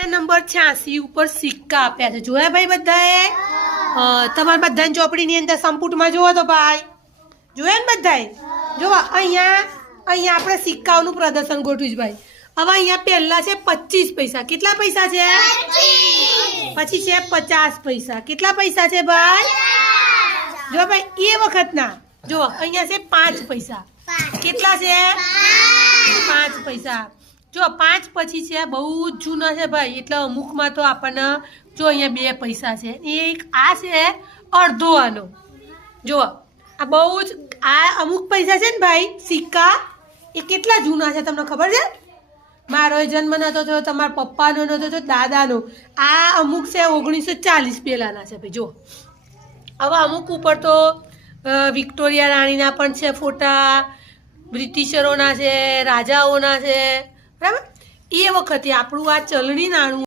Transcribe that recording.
પાના નંબર 86 ઉપર સિક્કા આપ્યા છે. જોયા ભાઈ બધાએ? તમારા બધાની ચોપડીની અંદર સંપુટમાં જોવો તો ભાઈ જોયા ને બધાએ? જોવા અહીંયા આપણે સિક્કાઓનું પ્રદર્શન ગોઠવ્યું છે ભાઈ. હવે અહીંયા પહેલા છે 25 પૈસા. કેટલા પૈસા છે? 25. પછી છે 50 પૈસા. કેટલા પૈસા છે ભાઈ? જો ભાઈ એ વખતના જો અહીંયા છે 5 પૈસા. કેટલા છે? 5 પૈસા. જો 5 પછી છે બહુ જ જૂના છે ભાઈ, એટલે અમુકમાં તો આપણને જો અહીંયા 2 પૈસા છે. એક આ છે અડધો આનો. જો આ બહુ જ આ અમુક પૈસા છે ને ભાઈ સિક્કા, એ કેટલા જૂના છે તમને ખબર છે? મારો જન્મ નતો થયો, તમારા પપ્પાનો નતો થયો, દાદાનો. આ અમુક છે 1940 પહેલાના છે ભાઈ. જો હવે અમુક ઉપર તો વિક્ટોરિયા રાણીના પણ છે ફોટા, બ્રિટિશરોના છે, રાજાઓના છે, બરાબર? એ વખતે આપણું આ ચલણી નાણું